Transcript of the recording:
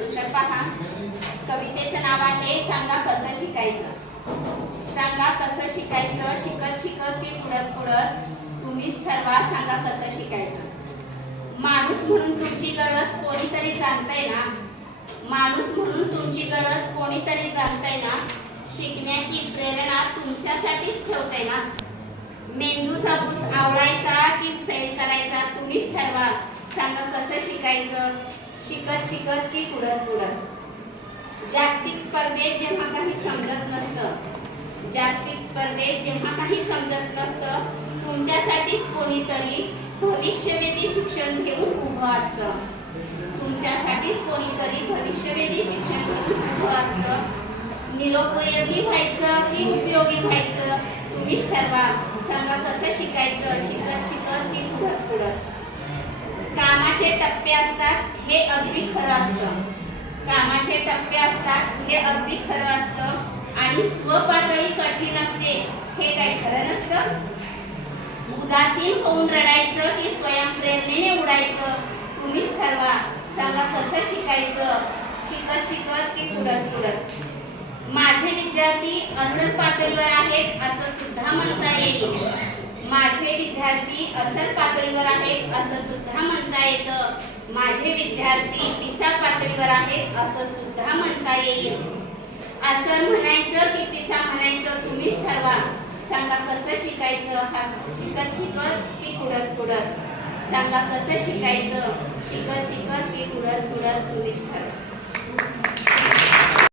तर पहा कवितेचं नाव आहे सांगा कसं शिकायचं. सांगा कसं शिकायचं शिकत शिकत की पुढत पुढत तुम्हीच ठरवा सांगा कसं शिकायचं. माणूस म्हणून तुमची गरज कोणीतरी जाणतंय ना? माणूस म्हणून तुमची गरज कोणीतरी जाणतंय ना? शिकण्याची प्रेरणा तुमच्यासाठीच ठेवते ना? मेंदूचा बूज आवडायचा की सैल करायचा तुम्हीच ठरवा. सांगा कसं शिकायचं? शिकत शिकत की उडत पुढत जागतिक स्पर्धेत जेव्हा काही समजत नसतं जागतिक स्पर्धेत जेव्हा काही समजत नसतं तुमच्यासाठीच कोणीतरी भविष्यवेधी शिक्षण घेऊन उभं असतं. तुमच्यासाठीच कोणीतरी भविष्यवेधी शिक्षण घेऊन उभं असतं. निरोपयोगी व्हायचं की उपयोगी व्हायचं? तुम्हीच ठरवा. सांगा कसं शिकायचं? शिकत शिकत की उडत उडत कामाचे टप्पे असतात हे अगदी खरं असतं. कामाचे टप्पे असतात हे अगदी खरं असतं. आणि स्वपातळी कठीण असते हे काही खरं नसतं. उदासीन होऊन रडायचं की स्वयंप्रेरणेने उडायचं. तुम्हीच ठरवा सांगा कसं शिकायचं? शिकत शिकत की उडत उडत माझे विद्यार्थी असल पातळीवर आहेत असं सुद्धा म्हणता येईल. माझे विद्यार्थी असल पातळीवर आहेत असं सुद्धा म्हणता येतं. माझे विद्यार्थी पिसा पातळीवर आहेत असं सुद्धा म्हणता येईल. असं म्हणायचं की पिसा म्हणायचं तुम्हीच ठरवा. सांगा कसं शिकायचं? हा शिकत शिकत की कुडत कुडत? सांगा कसं शिकायचं? शिकत शिकत की कुडत कुडत तुम्हीच ठरवा.